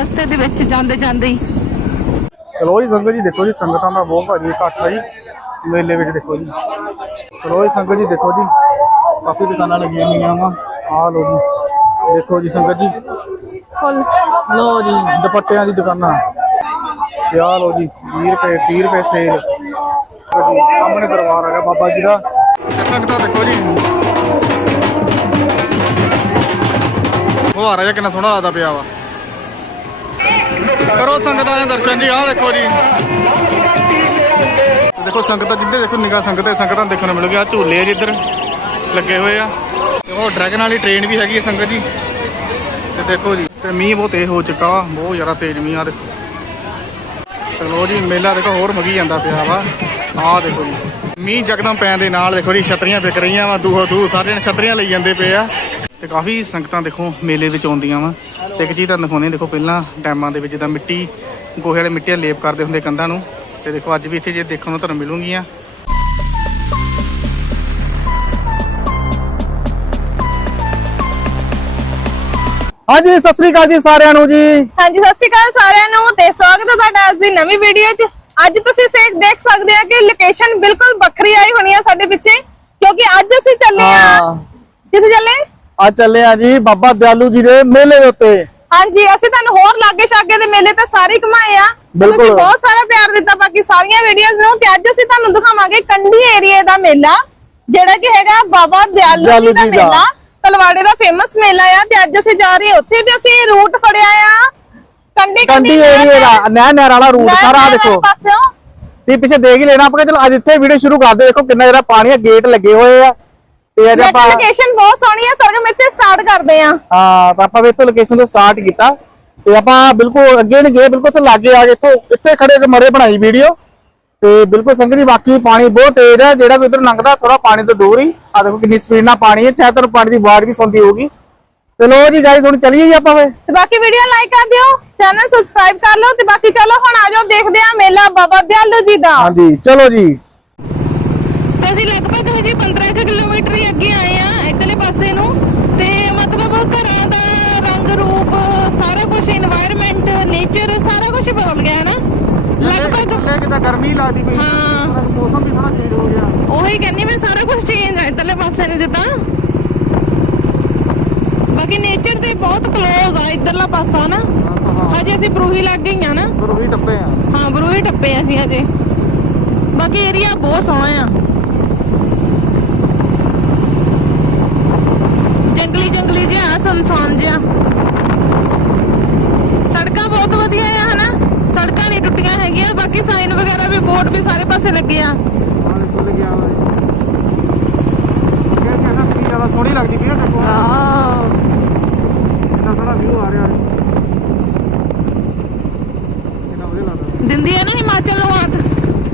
ਰਸਤੇ ਦੇ ਵਿੱਚ ਜਾਂਦੇ ਜਾਂਦੇ ਹੀ। ਜੀ ਸੰਗਤ ਜੀ ਦੇਖੋ ਜੀ ਸੰਗਤਾਂ ਦਾ ਬਹੁਤ ਭਾਰੀ ਇਕੱਠ ਹੈ ਜੀ। ਮੇਲੇ ਵਿੱਚ ਦੇਖੋ ਜੀ। ਜੀ ਸੰਗਤ ਜੀ ਦੇਖੋ ਜੀ ਕਾਫੀ ਦੁਕਾਨਾਂ ਲੱਗੀਆਂ ਹੋਈਆਂ ਵਾ। ਆ ਲੋ ਜੀ ਦੇਖੋ ਜੀ ਸੰਗਤ ਜੀ। ਫੁੱਲ। ਲੋ ਜੀ ਦੁਪੱਟਿਆਂ ਦੀ ਦੁਕਾਨਾਂ। ਤੇ ਆਹ ਲੋ ਜੀ 20 ਰੁਪਏ 30 ਰੁਪਏ ਸੇਲ ਸਾਹਮਣੇ ਦਰਬਾਰ ਹੈਗਾ ਬਾਬਾ ਜੀ ਦਾ। ਸੰਗਤਾਂ ਦੇਖੋ ਜੀ। ਫੁਹਾਰਾ ਜਿਹਾ ਕਿੰਨਾ ਸੋਹਣਾ ਲੱਗਦਾ ਪਿਆ ਵਾ। ਕਰੋ ਸੰਗਤਾਂ ਦੇ ਦਰਸ਼ਨ ਜੀ, ਆਹ ਦੇਖੋ ਜੀ। ਦੇਖੋ, ਸੰਗਤਾਂ ਜਿੱਦੇ ਦੇਖੋ, ਨਿਗਾਹ ਸੰਗਤਾਂ ਸੰਗਤਾਂ ਦੇਖਣ ਨੂੰ ਮਿਲੂਗੀ ਆ ਝੂਲੇ ਆ ਜੀ ਇੱਧਰ, ਲੱਗੇ ਹੋਏ ਆ। ਤੇ ਉਹ ਡਰੈਗਨ ਵਾਲੀ ਟ੍ਰੇਨ ਵੀ ਹੈਗੀ ਹੈ ਸੰਗਤ ਜੀ। ਤੇ ਦੇਖੋ ਜੀ, ਤੇ ਮੀਂਹ ਬਹੁਤ ਤੇਜ਼ ਹੋ ਚੁੱਕਾ ਵਾ, ਬਹੁਤ ਜ਼ਿਆਦਾ ਤੇਜ਼ ਮੀਂਹ ਆ। ਦੇਖੋ ਚਲੋ ਜੀ, ਮੇਲਾ ਦੇਖੋ, ਹੋਰ ਮਗੀ ਜਾਂਦਾ ਪਿਆ ਵਾ। ਆਹ ਦੇਖੋ ਜੀ। ਮੀਂਹ ਜਕਦਮ ਪੈਣ ਦੇ ਨਾਲ ਦੇਖੋ ਜੀ, ਛਤਰੀਆਂ ਵਿਕ ਰਹੀਆਂ ਵਾ ਦੂਹੋ ਦੂ ਸਾਰੇ ਨੇ ਛਤਰੀਆਂ ਲਈ ਜਾਂਦੇ ਪਏ ਆ। ਤੇ ਕਾਫੀ ਸੰਗਤਾਂ ਦੇਖੋ ਮੇਲੇ ਵਿੱਚ ਆਉਂਦੀਆਂ ਵਾ। ਤੇ ਇੱਕ ਚੀਜ਼ ਤੁਹਾਨੂੰ ਦਿਖਾਉਂਦੇ ਹਾਂ, ਦੇਖੋ ਪਹਿਲਾਂ ਡੈਮਾਂ ਦੇ ਵਿੱਚ ਜਿੱਦਾਂ ਮਿੱਟੀ ਗੋਹੇ ਵਾਲੇ ਮਿੱਟੀ ਲੇਪ ਕਰਦੇ ਹੁੰਦੇ ਕੰਧਾਂ ਨੂੰ। ਤੇ ਦੇਖੋ ਅੱਜ ਵੀ ਇੱਥੇ ਜੇ ਦੇਖਣ ਨੂੰ ਤੁਹਾਨੂੰ ਮਿਲੂਗੀਆਂ। ਹਾਂਜੀ ਸਤਿ ਸ੍ਰੀ ਅਕਾਲ ਜੀ ਸਾਰਿਆਂ ਨੂੰ ਜੀ। ਹਾਂਜੀ ਸਤਿ ਸ਼੍ਰੀ ਅਕਾਲ ਸਾਰਿਆਂ ਨੂੰ ਤੇ ਸਵਾਗਤ ਹੈ ਤੁਹਾਡਾ ਅੱਜ ਦੀ ਨਵੀਂ ਵੀਡੀਓ 'ਚ। ਅੱਜ ਤੁਸੀਂ ਸੇਕ ਦੇਖ ਸਕਦੇ ਆ ਕਿ ਲੋਕੇਸ਼ਨ ਬਿਲਕੁਲ ਵੱਖਰੀ ਆਈ ਹੋਣੀ ਆ ਸਾਡੇ ਪਿੱਛੇ ਕਿਉਂਕਿ ਅੱਜ ਅਸੀਂ ਚੱਲੇ ਆ ਕਿੱਥੇ ਚੱਲੇ? ਅੱਜ ਚੱਲੇ ਆ ਜੀ ਬਾਬਾ ਦਿਆਲੂ ਜੀ ਦੇ ਮੇਲੇ ਦੇ ਉੱਤੇ। ਹਾਂਜੀ ਅਸੀਂ ਤੁਹਾਨੂੰ ਹੋਰ ਲਾਗੇ ਛਾਗੇ ਦੇ ਮੇਲੇ ਤਾਂ ਸਾਰੇ ਘੁਮਾਏ ਆ। ਬਿਲਕੁਲ। ਤੁਸੀਂ ਬਹੁਤ ਸਾਰਾ ਪਿਆਰ ਦਿੱਤਾ ਬਾਕੀ ਸਾਰੀਆਂ ਵੀਡੀਓਜ਼ ਨੂੰ ਤੇ ਅੱਜ ਅਸੀਂ ਤੁਹਾਨੂੰ ਦਿਖਾਵਾਂਗੇ ਕੰਢੀ ਏਰੀਏ ਦਾ ਮੇਲਾ ਜਿਹੜਾ ਕਿ ਹੈਗਾ ਬਾਬਾ ਦਿਆਲੂ ਦਿਆਲੂ ਜੀ ਦਾ ਜੀ ਦਾ। ਮੇਲਾ। ਤਲਵਾੜੇ ਦਾ ਫੇਮਸ ਮੇਲਾ ਆ ਤੇ ਅੱਜ ਅਸੀਂ ਜਾ ਰਹੇ ਉੱਥੇ ਤੇ ਅਸੀਂ ਰੂਟ ਫੜਿਆ ਆ। ਕੰਢੀ ਕੰਢੀ ਏਰੀਏ ਦਾ ਨਹਿਰ ਨਹਿਰ ਵਾਲਾ ਰੂਟ ਸਾਰਾ ਦੇਖੋ। ਪਾਸਿਓਂ। ਤੇ ਪਿੱਛੇ ਦੇਖ ਹੀ ਲੈਣਾ ਆਪਾਂ ਚਲ ਅੱਜ ਇੱਥੇ ਵੀਡੀਓ ਸ਼ੁਰੂ ਕਰਦੇ ਦੇਖੋ ਕਿੰਨਾ ਜਿਹੜਾ ਪਾਣੀ ਆ ਗੇਟ ਲੱਗੇ ਹੋਏ ਆ। ਤੇ ਅੱਜ ਆਪਾਂ ਲੋਕੇਸ਼ਨ ਬਹੁਤ ਸੋਹਣੀ ਆ ਸਰਗਮ ਇੱਥੇ ਸਟਾਰਟ ਕਰਦੇ ਆ। ਹਾਂ ਤਾਂ ਆਪਾਂ ਵੀ ਇੱਥੋਂ ਲੋਕੇਸ਼ਨ ਤੋਂ ਸਟਾਰਟ ਕੀਤਾ। ਤੇ ਆਪਾਂ ਬਿਲਕੁਲ ਅੱਗੇ ਨਹੀਂ ਗਏ ਬਿਲਕੁਲ ਤੇ ਲਾਗੇ ਆ ਗਏ ਇੱਥੋਂ ਇੱਥੇ ਖੜੇ ਹੋ ਕੇ ਮਰੇ ਬਣਾਈ ਵੀਡੀਓ ਤੇ ਬਿਲਕੁਲ ਸੰਗਤ ਜੀ ਬਾਕੀ ਪਾਣੀ ਬਹੁਤ ਤੇਜ਼ ਹੈ ਜਿਹੜਾ ਕੋਈ ਇਧਰ ਲੰਘਦਾ ਥੋੜਾ ਪਾਣੀ ਤੋਂ ਦੂਰ ਹੀ। ਆ ਦੇਖੋ ਕਿੰਨੀ ਸਪੀਡ ਨਾਲ ਪਾਣੀ ਹੈ ਚਾਹੇ ਤੁਹਾਨੂੰ ਪਾਣੀ ਦੀ ਆਵਾਜ਼ ਵੀ ਸੁਣਦੀ ਹੋਊਗੀ। ਤੇ ਲੋ ਜੀ ਗਾਇਸ ਹੁਣ ਚੱਲੀਏ ਜੀ ਆਪਾਂ ਵੇ ਤੇ ਬਾਕੀ ਵੀਡੀਓ ਲਾਈਕ ਕਰ ਦਿਓ ਚੈਨਲ ਸਬਸਕ੍ਰਾਈਬ ਕਰ ਲਓ ਤੇ ਬਾਕੀ ਚਲੋ ਹੁਣ ਆ ਜਾਓ ਦੇਖਦੇ ਆ ਮੇਲਾ ਬਾਬਾ ਦਿਆਲੂ ਜੀ ਦਾ। ਹਾਂਜੀ ਚਲੋ ਜੀ। ਅਸੀਂ ਜੀ 15 ਕਿਲੋਮੀਟਰ ਹੀ ਅੱਗੇ ਆਏ ਆ ਇਧਰਲੇ ਪਾਸੇ ਨੂੰ। ਤੇ ਮਤਲਬ ਘਰਾਂ ਦਾ ਰੰਗ ਰੂਪ ਸਾਰਾ ਕੁਝ এনवायरमेंट ਨੇਚਰ ਸਾਰਾ ਕੁਝ ਬਦਲ ਗਿਆ ਹੈ ਨਾ? ਲਗਭਗ ਲੇਕਿਨ ਗਰਮੀ ਲੱਗਦੀ ਪਈ। ਹਾਂ। ਮੌਸਮ ਵੀ ਥੋੜਾ ਚੇਂਜ ਹੋ ਗਿਆ। ਉਹੀ ਕਹਿੰਨੀ ਮੈਂ ਸਾਰਾ ਕੁਝ ਚੇਂਜ ਆ ਇਧਰਲੇ ਪਾਸੇ ਨੂੰ ਜਿੱਦਾਂ। ਬਾਕੀ ਨੇਚਰ ਤੇ ਬਹੁਤ ক্লোਜ਼ ਆ ਇਧਰਲਾ ਪਾਸਾ ਨਾ? ਹਜੇ ਅਸੀਂ ਬਰੂਹੀ ਲੱਗ ਗਈ ਆ ਨਾ। ਬਰੂਹੀ ਟੱਪੇ ਆ। ਹਾਂ ਬਰੂਹੀ ਟੱਪੇ ਆ ਅਸੀਂ ਹਜੇ। ਬਾਕੀ ਏਰੀਆ ਬਹੁਤ ਸੋਹਣਾ ਆ। ਜੰਗਲੀ ਜੰਗਲੀ ਜਿਹਾ, ਸੁਨਸਾਨ ਜਿਹਾ। ਸੜਕਾਂ ਬਹੁਤ ਵਧੀਆ ਆ, ਹਨਾ? ਸੜਕਾਂ ਨਹੀਂ ਟੁੱਟੀਆਂ ਹੈਗੀਆਂ, ਬਾਕੀ ਸਾਈਨ ਵਗੈਰਾ ਵੀ ਬੋਰਡ ਵੀ ਸਾਰੇ ਪਾਸੇ ਲੱਗੇ ਆ ਹਾਂ ਖੁੱਲ ਵਾ ਇਹ ਕਹਿੰਦਾ ਕੀ ਜ਼ਿਆਦਾ ਸੋਹਣੀ ਲੱਗਦੀ ਪਈ ਆ ਦੇਖੋ ਕਿੰਨਾ ਸੋਹਣਾ ਵਿਊ ਆ ਰਿਹਾ ਕਿੰਨਾ ਵਧੀਆ ਲੱਗਦਾ ਦਿੰਦੀ ਹੈ ਨਾ ਹਿਮਾਚਲ ਨੂੰ ਆਤ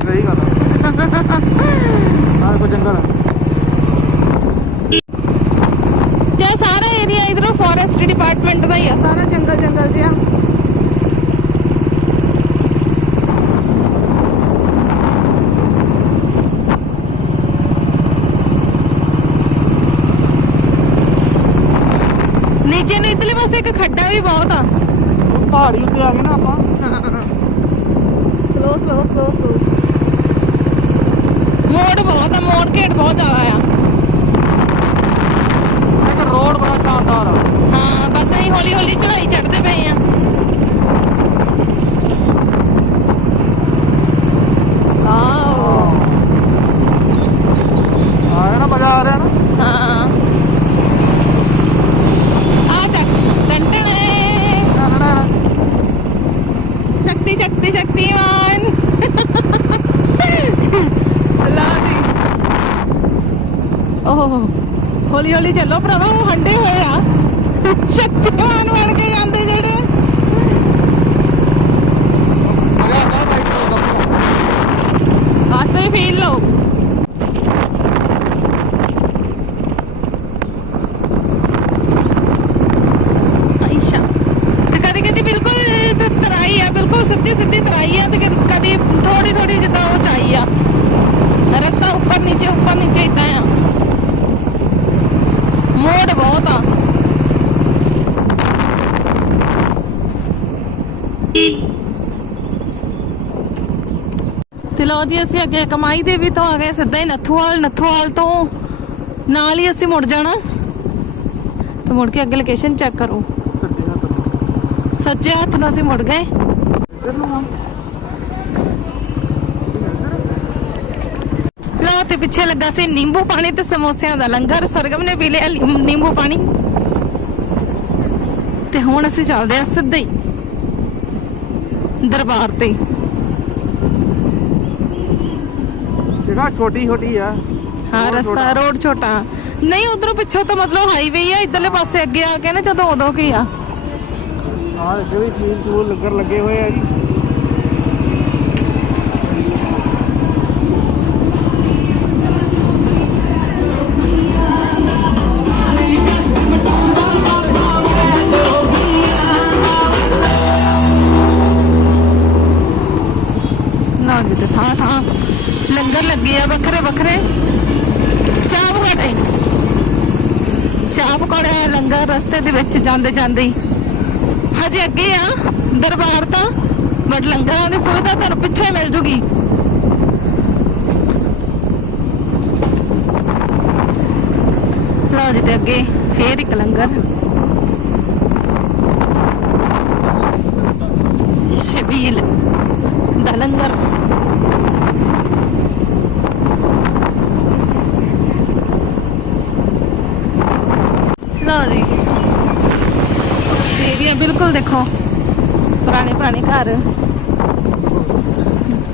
ਸਹੀ ਗੱਲ ਆ ਆਹ ਕੋ ਜੰਗਲ ਜੇ ਸਾਰਾ ਏਰੀਆ ਇਧਰੋਂ ਫੋਰੈਸਟ ਡਿਪਾਰਟਮੈਂਟ ਦਾ ਹੀ ਆ ਸਾਰਾ ਜੰਗਲ ਜੰਗਲ ਜਿਹਾ ਨੀਚੇ ਨੂੰ ਇਧਰਲੇ ਖੱਡਾ ਵੀ ਬਹੁਤ ਆ। ਪਹਾੜੀ ਉੱਤੇ ਆ ਗਏ ਨਾ ਆਪਾਂ। ਸਲੋ ਸਲੋ ਸਲੋ ਸਲੋ ਮੋੜ ਬਹੁਤ ਆ ਮੋੜ ਘੇਟ ਬਹੁਤ ਜ਼ਿਆਦਾ ਆ। ਇੱਕ ਰੋਡ ਬੜਾ ਸ਼ਾਨਦਾਰ ਆ। ਹਾਂ ਬਸ ਅਸੀਂ ਹੌਲੀ ਹੌਲੀ ਚੜਾਈ ਚੜਦੇ ਸਿੱਧੀ ਸਿੱਧੀ ਤਰਾਈ ਆ ਤੇ ਕਦੀ ਥੋੜੀ ਥੋੜੀ ਜਿੱਦਾਂ ਉਹ ਚਾਈ ਆ। ਰਸਤਾ ਉੱਪਰ ਨੀਚੇ ਉੱਪਰ ਨੀਚੇ ਇਦਾਂ ਆ। ਮੋੜ ਬਹੁਤ ਆ। ਤੇ ਲੋ ਜੀ, ਅਸੀਂ ਅੱਗੇ ਕਮਾਈ ਦੇ ਵੀ ਤੋਂ ਆ ਗਏ, ਸਿੱਧਾ ਹੀ ਨਥੂਵਾਲ ਨਥੂਵਾਲ ਤੋਂ। ਨਾਲ ਹੀ ਅਸੀਂ ਮੁੜ ਜਾਣਾ। ਤੇ ਮੁੜ ਕੇ ਅੱਗੇ ਲੋਕੇਸ਼ਨ ਚੈੱਕ ਕਰੋ। ਸੱਜੇ ਹੱਥ ਨੂੰ ਅਸੀਂ ਮੁੜ ਗਏ। ਤੇ ਪਿੱਛੇ ਲੱਗਾ ਸੀ ਨਿੰਬੂ ਪਾਣੀ ਤੇ ਸਮੋਸਿਆਂ ਦਾ ਲੰਗਰ। ਸਰਗਮ ਨੇ ਪੀ ਲਿਆ ਨਿੰਬੂ ਪਾਣੀ। ਤੇ ਹੁਣ ਅਸੀਂ ਚੱਲਦੇ ਆ ਸਿੱਧੇ ਹੀ ਦਰਬਾਰ ਤੇ। ਜਗ੍ਹਾ ਛੋਟੀ ਛੋਟੀ ਆ। ਹਾਂ ਰਸਤਾ ਰੋਡ ਛੋਟਾ। ਨਹੀਂ ਉਧਰੋਂ ਪਿੱਛੋਂ ਤਾਂ ਮਤਲਬ ਹਾਈਵੇ ਹੀ ਆ ਇਧਰਲੇ ਪਾਸੇ ਅੱਗੇ ਆ ਕੇ ਨਾ ਜਦੋਂ ਉਦੋਂ ਕੀ ਆ। ਹਾਂ ਇੱਥੇ ਵੀ ਫੀਲ ਟੂਲ ਲੱਗਰ ਲੱਗੇ ਹੋਏ ਆ ਜੀ। ਜਾਂਦੇ ਜਾਂਦੇ ਹੀ। ਹਜੇ ਅੱਗੇ ਆ, ਦਰਬਾਰ ਤਾਂ ਬਟ ਲੰਗਰਾਂ ਦੀ ਸੁਵਿਧਾ ਤੁਹਾਨੂੰ ਪਿੱਛੇ ਮਿਲ ਜੂਗੀ। ਲਓ ਜੀ ਤੇ ਅੱਗੇ ਫੇਰ ਇੱਕ ਲੰਗਰ। ਸ਼ਬੀਲ ਦਾ ਲੰਗਰ ਲਓ ਜੀ ਏਰੀਆ ਬਿਲਕੁਲ ਦੇਖੋ, ਪੁਰਾਣੇ ਪੁਰਾਣੇ ਘਰ।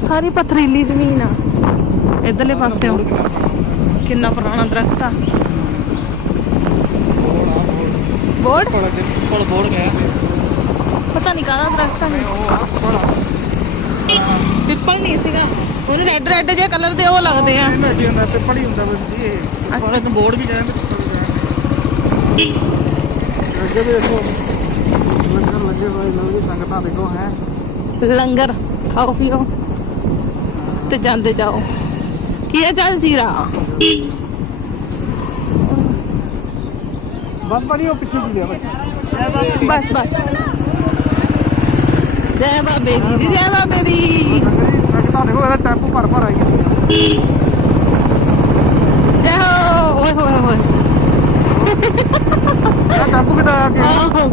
ਸਾਰੀ ਪਥਰੀਲੀ ਜ਼ਮੀਨ ਆ। ਇਧਰਲੇ ਪਾਸਿਓਂ। ਕਿੰਨਾ ਪੁਰਾਣਾ ਦਰਖਤ ਆ। ਬੋਰਡ? ਕੋਲ ਬੋੜ ਗਿਆ ਪਤਾ ਨਹੀਂ ਕਾਹਦਾ ਦਰਖਤ ਆ। ਪਿੱਪਲ ਨਹੀਂ ਸੀਗਾ। ਉਹਨੂੰ ਰੈੱਡ ਰੈੱਡ ਜਿਹੇ ਕਲਰ ਦੇ ਉਹ ਲੱਗਦੇ ਆ। ਮੈਡੀ ਹੁੰਦਾ ਹੁੰਦਾ ਬਸ ਜੀ ਅੱਛਾ। ਅੱਛਾ। ਵੀ ਕਹਿੰਦੇ ਅੱਗੇ ਦੇਖੋ ਲੰਗਰ ਲੱਗੇ ਹੋਏ ਲੋ ਜੀ ਸੰਗਤਾਂ ਦੇਖੋ ਹੈ ਲੰਗਰ ਖਾਓ ਪੀਓ ਤੇ ਜਾਂਦੇ ਜਾਓ। ਕੀ ਹੈ ਚੱਲ ਜੀਰਾ? ਉਹ ਪਿੱਛੇ ਜੀ ਲਿਆ ਬਸ। ਬਸ ਜੈ ਬਾਬੇ ਦੀ ਜੀ, ਬਾਬੇ ਦੀ। ਸੰਗਤਾਂ ਦੇਖੋ ਇਹਦਾ ਟੈਂਪੂ ਭਰ ਭਰ ਆਈ। ਜਾਂਦੀ ਜੈ ਹੋ ਓਏ ਹੋਏ ਹੋਏ। ਇਹ ਟੈਂਪੂ ਕਿੱਦਾਂ ਆ ਕੇ ਆਹੋ।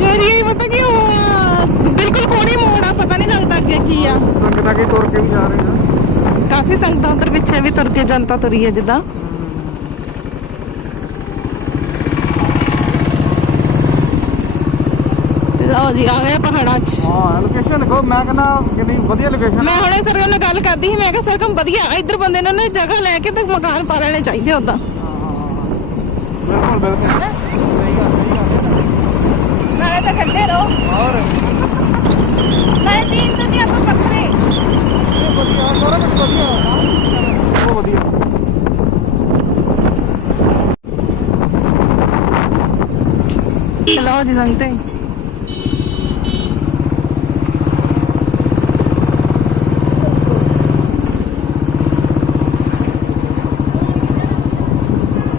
ਏਰੀਆ ਹੀ ਪਤਾ ਕੀ ਹੋਇਆ? ਬਿਲਕੁਲ ਕੋਣੀ ਮੋੜ ਆ ਪਤਾ ਨਹੀਂ ਲੱਗਦਾ ਅੱਗੇ ਕੀ ਆ। ਸੰਗਤਾਂ ਕੀ ਤੁਰ ਕੇ ਵੀ ਜਾ ਰਹੇ ਆ? ਕਾਫੀ ਸੰਗਤਾਂ ਉਧਰ ਪਿੱਛੇ ਵੀ ਤੁਰ ਕੇ ਜਨਤਾ ਤੁਰੀ ਹੈ ਜਿੱਦਾਂ। ਲਓ ਜੀ ਆ ਗਏ ਪਹਾੜਾਂ 'ਚ। ਹਾਂ ਲੋਕੇਸ਼ਨ ਦੇਖੋ ਮੈਂ ਕਹਿੰਦਾ ਕਿੰਨੀ ਵਧੀਆ ਲੋਕੇਸ਼ਨ ਮੈਂ ਹੁਣੇ ਸਰਗਮ ਨਾਲ ਗੱਲ ਕਰਦੀ ਸੀ ਮੈਂ ਕਿਹਾ ਸਰਗਮ ਵਧੀਆ ਇੱਧਰ ਬੰਦੇ ਨੇ ਨਾ ਜਗ੍ਹਾ ਲੈ ਕੇ ਤੇ ਮਕਾਨ ਪਾ ਲੈਣੇ ਚਾਹੀਦੇ ਉਦਾਂ ਬਿਲਕੁਲ ਬਿਲਕੁਲ। ਨਾਲੇ ਤਾਂ ਖੱਡੇ ਰਹੋ। ਹੋਰ? ਨਾਲੇ ਤੀਨ ਦੁਨੀਆ ਤੋਂ ਕੱਪੜੇ ਇਹ ਵਧੀਆ ਸਾਰਾ ਕੁਝ ਵਧੀਆ। ਬਹੁਤ ਵਧੀਆ। ਚਲੋ ਜੀ ਸੰਗਤੇ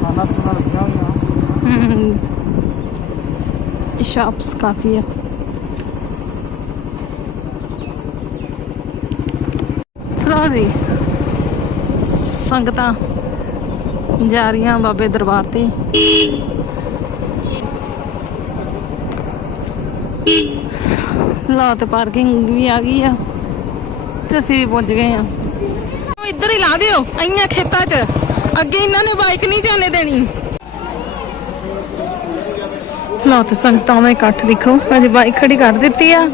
ਖਾਣਾ ਸੁਣਾ ਰੱਖਿਆ ਹੋਇਆ ਸ਼ਾਪਸ ਕਾਫੀ ਹੈ ਚਲੋ ਜੀ ਸੰਗਤਾਂ ਜਾ ਰਹੀਆਂ ਬਾਬੇ ਦਰਬਾਰ ਤੇ ਲਾ ਤੇ ਪਾਰਕਿੰਗ ਵੀ ਆ ਗਈ ਆ ਤੇ ਅਸੀਂ ਵੀ ਪਹੁੰਚ ਗਏ ਆ ਇੱਧਰ ਹੀ ਲਾ ਦਿਓ ਆਈਆਂ ਖੇਤਾਂ 'ਚ ਅੱਗੇ ਇਹਨਾਂ ਨੇ ਬਾਈਕ ਨਹੀਂ ਜਾਣੇ ਦੇਣੀ ਲਓ ਤੇ ਸੰਗਤਾਂ ਦਾ ਇਕੱਠ ਦੇਖੋ। ਅਜੇ ਬਾਈਕ ਖੜੀ ਕਰ ਦਿੱਤੀ ਆ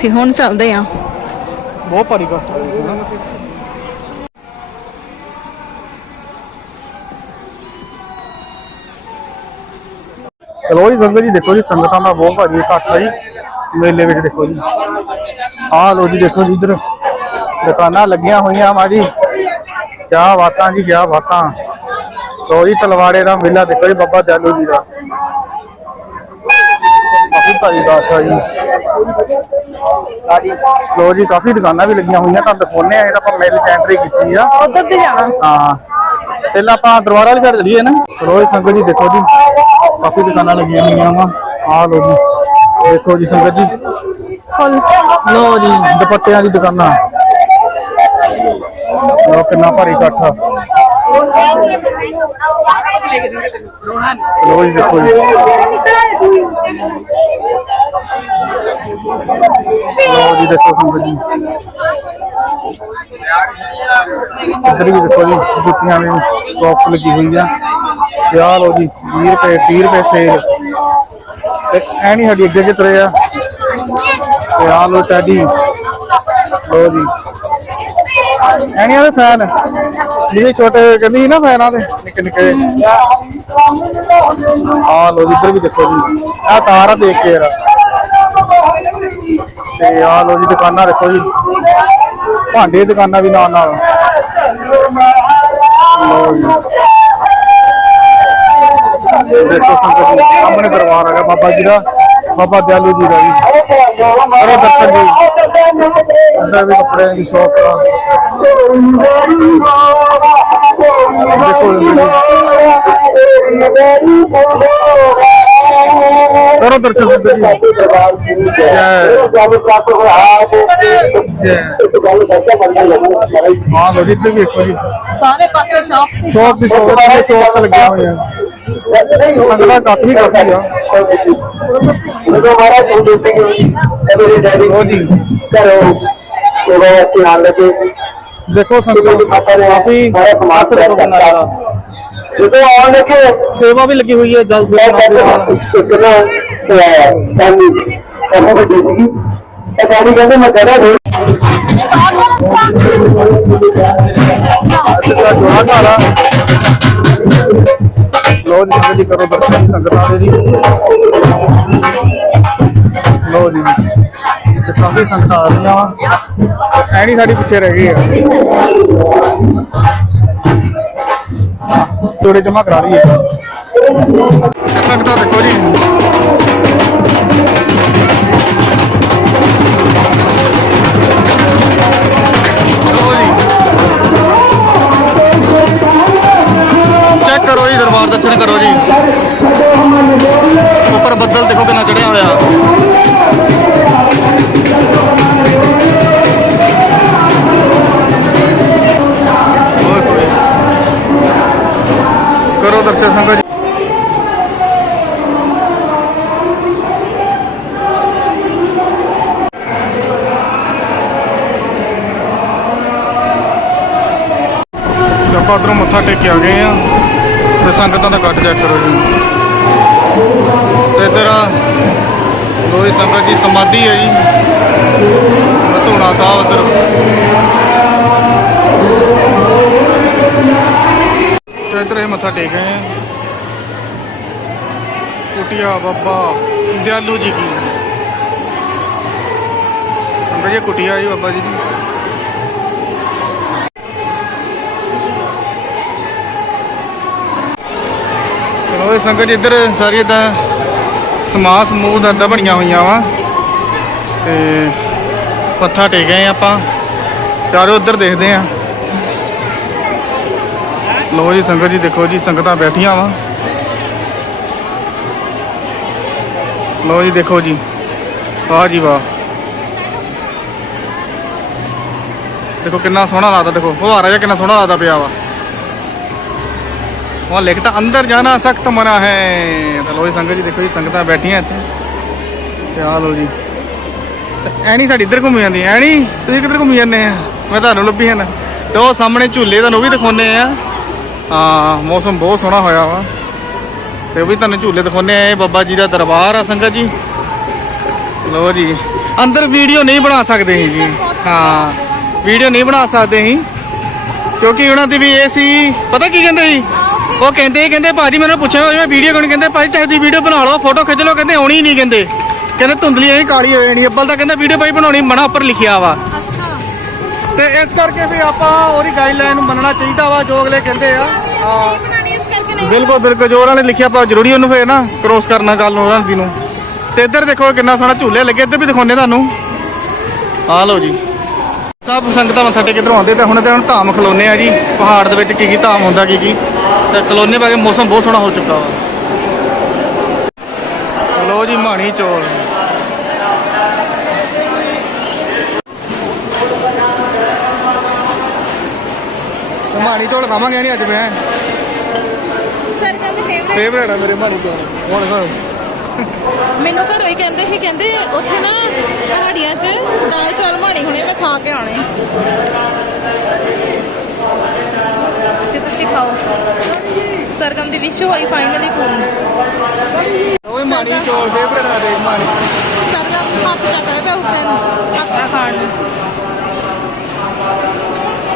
ਤੇ ਹੁਣ ਚੱਲਦੇ ਆ। ਬਹੁਤ ਭਾਰੀ ਕੱਟ ਚਲੋ ਜੀ ਸੰਗਤ ਜੀ ਦੇਖੋ ਜੀ ਸੰਗਤਾਂ ਦਾ ਬਹੁਤ ਭਾਰੀ ਇਕੱਠ ਹੈ ਜੀ। ਮੇਲੇ ਵਿੱਚ ਦੇਖੋ ਜੀ। ਆਹ ਲੋ ਜੀ ਦੇਖੋ ਜੀ ਇਧਰ। ਦੁਕਾਨਾਂ ਲੱਗੀਆਂ ਹੋਈਆਂ ਮਾ ਜੀ। ਕਿਆ ਬਾਤਾਂ ਜੀ ਕਿਆ ਬਾਤਾਂ। ਲੋ ਜੀ ਤਲਵਾੜੇ ਦਾ ਮੇਲਾ ਦੇਖੋ ਜੀ ਬਾਬਾ ਦਿਆਲੂ ਜੀ ਦਾ। ਕਾਫੀ ਭਾਰੀ ਬਾਤ ਹੈ ਜੀ। ਲੋ ਜੀ ਕਾਫੀ ਦੁਕਾਨਾਂ ਵੀ ਲੱਗੀਆਂ ਹੋਈਆਂ ਤਾਂ ਦਿਖਾਉਣੇ ਆ ਇਹ ਤਾਂ ਆਪਾਂ ਮੇਲੇ ਚ ਐਂਟਰੀ ਕੀਤੀ ਆ। ਉਧਰ ਤੇ ਜਾਣਾ। ਹਾਂ। ਪਹਿਲਾਂ ਆਪਾਂ ਦਰਬਾਰ ਵਾਲੀ ਘਰ ਚਲੀਏ ਨਾ। ਚਲੋ ਜੀ ਸੰਗਤ ਜੀ ਦੇਖੋ ਜੀ ਕਾਫੀ ਦੁਕਾਨਾਂ ਲੱਗੀਆਂ ਹੋਈਆਂ ਵਾ। ਆਹ ਲੋ ਜੀ ਦੇਖੋ ਜੀ ਸੰਗਤ ਜੀ। ਫੁੱਲ। ਲੋ ਜੀ ਦੁਪੱਟਿਆਂ ਦੀ ਦੁਕਾਨਾਂ। ਲਓ ਕਿੰਨਾ ਭਾਰੀ ਇਕੱਠ ਆ। ਲੋ ਜੀ ਦੇਖੋ ਜੀ ਲਓ ਜੀ ਦੇਖੋ ਸੰਗਤ ਜੀ ਇੱਧਰ ਵੀ ਦੇਖੋ ਜੀ ਜੁੱਤੀਆਂ ਦੀ ਸ਼ੌਪ ਲੱਗੀ ਹੋਈ ਆ ਤੇ ਆਹ ਲਓ ਜੀ 20 ਰੁਪਏ 30 ਰੁਪਏ ਸੇਲ ਤੇ ਐ ਸਾਡੀ ਅੱਗੇ ਅੱਗੇ ਆ ਤੇ ਆ ਲਓ ਟੈਡੀ ਲੋ ਜੀ ਐਨੀਆਂ ਦੇ ਫੈਨ। ਜਿਹਦੇ ਛੋਟੇ ਕਹਿੰਦੀ ਸੀ ਨਾ ਫੈਨਾਂ ਦੇ, ਨਿੱਕੇ ਨਿੱਕੇ। ਆ ਲੋ ਇੱਧਰ ਵੀ ਦੇਖੋ ਜੀ। ਆ ਤਾਰ ਆ ਦੇਖ ਕੇ ਯਾਰ। ਤੇ ਆ ਲੋ ਜੀ, ਦੁਕਾਨਾਂ ਦੇਖੋ ਜੀ। ਭਾਂਡੇ ਦੀਆਂ ਦੁਕਾਨਾਂ ਵੀ ਨਾਲ ਨਾਲ। ਲੋ ਜੀ। ਦੇਖੋ ਸੰਗਤ ਜੀ, ਸਾਹਮਣੇ ਦਰਬਾਰ ਹੈਗਾ ਬਾਬਾ ਜੀ ਦਾ। ਬਾਬਾ ਦਿਆਲੂ ਜੀ ਦਾ ਜੀ ਕਰੋ ਦਰਸ਼ਨ ਜੀ। ਅੰਦਰ ਵੀ ਕੱਪੜੇ ਦੀ ਸ਼ੌਪ ਆ। ਦੇਖੋ ਜੀ। ਕਰੋ ਦਰਸ਼ਨ ਸੰਗਤ ਜੀ ਹਾਂ ਲੋ ਜੀ ਇੱਧਰ ਵੀ ਦੇਖੋ ਜੀ ਸਾਰੇ ਪਾਸੇ ਸ਼ਾਪ ਸ਼ੌਪ ਦੀ ਸ਼ੌਪ ਤੇ ਸ਼ੌਪ ਲੱਗੀਆਂ ਹੋਈਆਂ ਸੰਗਤਾਂ ਘੱਟ ਵੀ ਕਰਦੀ ਆ ਲੋ ਜੀ ਦੇਖੋ ਸੰਗਤਾਂ ਕਾਫੀ ਹੱਥ ਤੋਂ ਬਣਾਇਆ ਜਦੋਂ ਆਉਣ ਲੱਗੇ ਸੇਵਾ ਵੀ ਕਾਫੀ ਸੰਗਤਾਂ ਆ ਰਹੀਆਂ ਵਾ। ਐਣੀ ਸਾਡੀ ਪਿੱਛੇ ਰਹਿ ਗਈ ਆ। ਜੋੜੇ ਜਮਾ ਕਰਾ ਲਈਏ। ਸੰਗਤਾਂ ਦੇਖੋ ਜੀ। ਕਰੋ ਦਰਸ਼ਨ ਸੰਗਤ ਆਪਾਂ ਉਧਰੋਂ ਮੱਥਾ ਟੇਕ ਕੇ ਆ ਗਏ ਆ ਤੇ ਸੰਗਤਾਂ ਦਾ ਕੱਟ ਚੈੱਕ ਕਰੋ ਜੀ। ਤੇ ਇੱਧਰ ਆ ਸੰਗਤ ਜੀ, ਸਮਾਧੀ ਹੈ ਜੀ। ਧੋਣਾ ਸਾਹਿਬ ਇੱਧਰ। ਤੇ ਮੱਥਾ ਟੇਕ ਗਏ ਆ ਕੁਟਿਆ ਬਾਬਾ ਦਿਆਲੂ ਜੀ ਕੀ ਸੰਗਤ ਜੀ ਕੁਟਿਆ ਜੀ ਬਾਬਾ ਜੀ ਦੀ। ਚਲੋ ਸੰਗਤ ਜੀ ਇੱਧਰ ਸਾਰੀ ਤਾਂ ਸਮਾਸ ਸਮੂਹ ਦਾ ਬਣੀਆਂ ਹੋਈਆਂ ਵਾ। ਤੇ ਪੱਥਾ ਟੇਕੇ ਆਪਾਂ। ਚਾਰੇ ਉੱਧਰ ਦੇਖਦੇ ਆ ਲੋ ਜੀ ਸੰਗਤ ਜੀ, ਦੇਖੋ ਜੀ, ਸੰਗਤਾਂ ਬੈਠੀਆਂ ਵਾ। ਲੋ ਜੀ, ਦੇਖੋ ਜੀ। ਵਾਹ ਜੀ ਵਾਹ। ਦੇਖੋ ਕਿੰਨਾ ਸੋਹਣਾ ਲੱਗਦਾ, ਦੇਖੋ। ਫੁਹਾਰਾ ਜਿਹਾ ਕਿੰਨਾ ਸੋਹਣਾ ਲੱਗਦਾ ਪਿਆ ਵਾ। ਉਹ ਲਿਖਤਾ ਅੰਦਰ ਜਾਣਾ ਸਖਤ ਮਨਾ ਹੈ। ਤਾਂ ਲੋ ਜੀ, ਸੰਗਤ ਜੀ, ਦੇਖੋ ਜੀ, ਸੰਗਤਾਂ ਬੈਠੀਆਂ ਇੱਥੇ। ਤੇ ਆ ਲੋ ਜੀ। ਐਣੀ ਸਾਡੀ ਇੱਧਰ ਘੁੰਮੀ ਜਾਂਦੀ ਐਣੀ ਤੁਸੀਂ ਕਿੱਧਰ ਘੁੰਮੀ ਜਾਂਦੇ ਆ? ਮੈਂ ਤੁਹਾਨੂੰ ਲੱਭੀ ਹਨ ਤੇ ਉਹ ਸਾਹਮਣੇ ਝੂਲੇ ਤੁਹਾਨੂੰ ਵੀ ਦਿਖਾਉਨੇ ਆ। ਹਾਂ, ਮੌਸਮ ਬਹੁਤ ਸੋਹਣਾ ਹੋਇਆ ਵਾ। ਤੇ ਉਹ ਵੀ ਤੁਹਾਨੂੰ ਝੂਲੇ ਦਿਖਾਉਨੇ ਆ ਇਹ ਬਾਬਾ ਜੀ ਦਾ ਦਰਬਾਰ ਆ ਸੰਗਤ ਜੀ। ਲੋ ਜੀ, ਅੰਦਰ ਵੀਡੀਓ ਨਹੀਂ ਬਣਾ ਸਕਦੇ ਸੀ ਜੀ। ਹਾਂ ਵੀਡੀਓ ਨਹੀਂ ਬਣਾ ਸਕਦੇ ਸੀ ਕਿਉਂਕਿ ਉਹਨਾਂ ਦੀ ਵੀ ਇਹ ਸੀ, ਪਤਾ ਕੀ ਕਹਿੰਦੇ ਸੀ? ਉਹ ਕਹਿੰਦੇ ਕਹਿੰਦੇ, ਭਾਜੀ ਮੈਨੂੰ ਪੁੱਛਿਆ ਮੈਂ ਵੀਡੀਓ ਕਿਉਂ ਕਹਿੰਦੇ? ਭਾਜੀ, ਚਾਹੇ ਦੀ ਵੀਡੀਓ ਬਣਾ ਲਓ ਫੋਟੋ ਖਿੱਚ ਲਓ, ਕਹਿੰਦੇ ਆਉਣੀ ਨਹੀਂ ਕਹਿੰਦੇ। ਕਹਿੰਦੇ ਧੁੰਦਲੀ ਐ ਕਾਲੀ ਹੋ ਜਾਣੀ ਅੱਬਲ ਤਾਂ ਕਹਿੰਦਾ ਵੀਡੀਓ ਭਾਈ ਬਣਾਉਣੀ, ਮਨਾ ਉੱਪਰ ਲਿਖਿਆ ਵਾ। ਤੇ ਇਸ ਕਰਕੇ ਵੀ ਆਪਾਂ ਉਹਦੀ ਗਾਈਡਲਾਈਨ ਨੂੰ ਮੰਨਣਾ ਚਾਹੀਦਾ ਵਾ ਜੋ ਅਗਲੇ ਕਹਿੰਦੇ ਆ। ਹਾਂ। ਬਿਲਕੁਲ ਬਿਲਕੁਲ ਜੋ ਉਹਨਾਂ ਨੇ ਲਿਖਿਆ ਆਪਾਂ ਜ਼ਰੂਰੀ ਉਹਨੂੰ ਫੇਰ ਨਾ ਕ੍ਰੋਸ ਕਰਨਾ ਗੱਲ ਉਹਨਾਂ ਦੀ ਨੂੰ। ਤੇ ਇੱਧਰ ਦੇਖੋ ਕਿੰਨਾ ਸੋਹਣਾ ਝੂਲੇ ਲੱਗੇ ਇੱਧਰ ਵੀ ਦਿਖਾਉਣੇ ਤੁਹਾਨੂੰ। ਆ ਲਓ ਜੀ। ਸਭ ਸੰਗਤਾਂ ਮੱਥਾ ਟੇਕ ਇੱਧਰੋਂ ਆਉਂਦੇ ਤੇ ਹੁਣ ਤੇ ਹੁਣ ਧਾਮ ਖਲੋਨੇ ਆ ਜੀ। ਪਹਾੜ ਦੇ ਵਿੱਚ ਕੀ ਕੀ ਧਾਮ ਹੁੰਦਾ ਕੀ ਕੀ। ਤੇ ਖਲੋਨੇ ਪਾ ਕੇ ਮੌਸਮ ਬਹੁਤ ਸੋਹਣਾ ਹੋ ਚੁੱਕਾ ਵਾ। ਲੋ ਜੀ ਮਾਣੀ ਚੌਲ। ਮਾਣੀ ਚੌਲ ਖਾਵਾਂਗੇ ਨਹੀਂ ਅੱਜ ਮੈਂ। ਸਰਗਮ ਦੇ ਫੇਵਰੇਟ ਫੇਵਰੇਟ ਆ ਮੇਰੇ ਮਾਣੀ ਚੌਲ ਹੁਣ ਖਾਓ ਮੈਨੂੰ ਘਰੋਂ ਹੀ ਕਹਿੰਦੇ ਸੀ ਕਹਿੰਦੇ ਉੱਥੇ ਨਾ ਪਹਾੜੀਆਂ 'ਚ ਦਾਲ ਚੌਲ ਮਾਣੀ ਹੁਣੇ ਮੈਂ ਖਾ ਕੇ ਆਉਣੇ। ਤੇ ਤੁਸੀਂ ਖਾਓ। ਸਰਗਮ ਦੀ ਵਿਸ਼ ਹੋਈ ਫਾਈਨਲੀ ਪੂਰੀ। ਓਏ ਮਾਣੀ ਚੌਲ ਫੇਵਰੇਟ ਆ ਦੇ ਮਾਣੀ ਸਰਗਮ ਹੱਥ ਚੱਕਦਾ ਪਿਆ ਉੱਤੇ ਨੂੰ ਆਪਣਾ ਖਾਣ ਨੂੰ।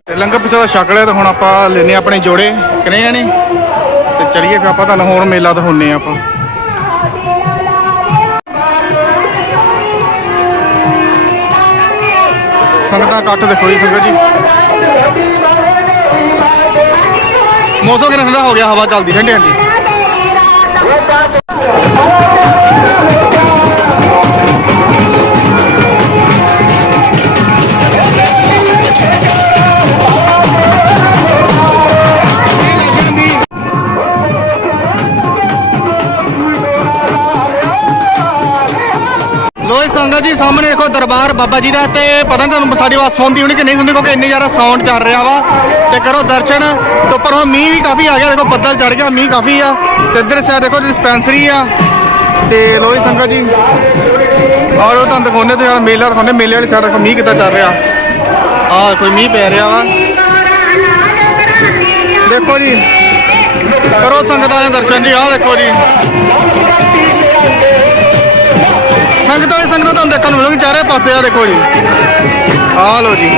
ਤੇ ਲੰਗਰ ਪਿਛਾ ਦਾ ਛਕ ਲਿਆ ਤੇ ਹੁਣ ਆਪਾਂ ਲੈਨੇ ਆਪਣੇ ਜੋੜੇ ਕਿਨੇ ਜਾਣੀ ਤੇ ਚਲੀਏ ਫਿਰ ਆਪਾਂ ਤੁਹਾਨੂੰ ਹੋਰ ਮੇਲਾ ਦਿਖਾਉਨੇ ਆਪਾਂ। ਸੰਗਤਾਂ ਇਕੱਠ ਦੇਖੋ ਜੀ, ਸੰਗਤ ਜੀ। ਮੌਸਮ ਕਿੰਨਾ ਠੰਡਾ ਹੋ ਗਿਆ, ਹਵਾ ਚੱਲਦੀ, ਠੰਡੀ ਠੰਡੀ। ਦਰਬਾਰ ਬਾਬਾ ਜੀ ਦਾ ਤੇ ਪਤਾ ਨਹੀਂ ਤੁਹਾਨੂੰ ਸਾਡੀ ਆਵਾਜ਼ ਸੁਣਦੀ ਹੋਣੀ ਕਿ ਨਹੀਂ ਸੁਣਦੀ ਕਿਉਂਕਿ ਇੰਨੀ ਜ਼ਿਆਦਾ ਸਾਊਂਡ ਚੱਲ ਰਿਹਾ ਵਾ। ਤੇ ਕਰੋ ਦਰਸ਼ਨ। ਤੇ ਉੱਪਰ ਹੁਣ ਮੀਂਹ ਵੀ ਕਾਫੀ ਆ ਗਿਆ। ਦੇਖੋ ਬੱਦਲ ਚੜ ਗਿਆ, ਮੀਂਹ ਕਾਫੀ ਆ। ਤੇ ਇੱਧਰ ਸਾਈਡ ਦੇਖੋ ਡਿਸਪੈਂਸਰੀ ਆ। ਤੇ ਲੋਈ ਸੰਗਤ ਜੀ। ਔਰ ਉਹ ਤੁਹਾਨੂੰ ਦਿਖਾਉਂਦੇ ਤੇ ਨਾਲ ਮੇਲਾ ਦਿਖਾਉਂਦੇ ਮੇਲੇ ਵਾਲੀ ਸਾਈਡ ਦੇਖੋ ਮੀਂਹ ਕਿੱਦਾਂ ਚੱਲ ਰਿਹਾ। ਆਹ ਕੋਈ ਮੀਂਹ ਪੈ ਰਿਹਾ ਵਾ। ਦੇਖੋ ਜੀ। ਕਰੋ ਸੰਗਤਾਂ ਦੇ ਦਰਸ਼ਨ ਜੀ। ਆਹ ਦੇਖੋ ਜੀ। ਸੰਗਤਾਂ ਦੀ ਸੰਗਤਾਂ ਤੁਹਾਨੂੰ ਦੇਖਣ ਨੂੰ ਮਿਲੂਗੀ, ਚਾਰੇ ਪਾਸੇ ਆ ਦੇਖੋ ਜੀ। ਆਹ ਲੋ ਜੀ।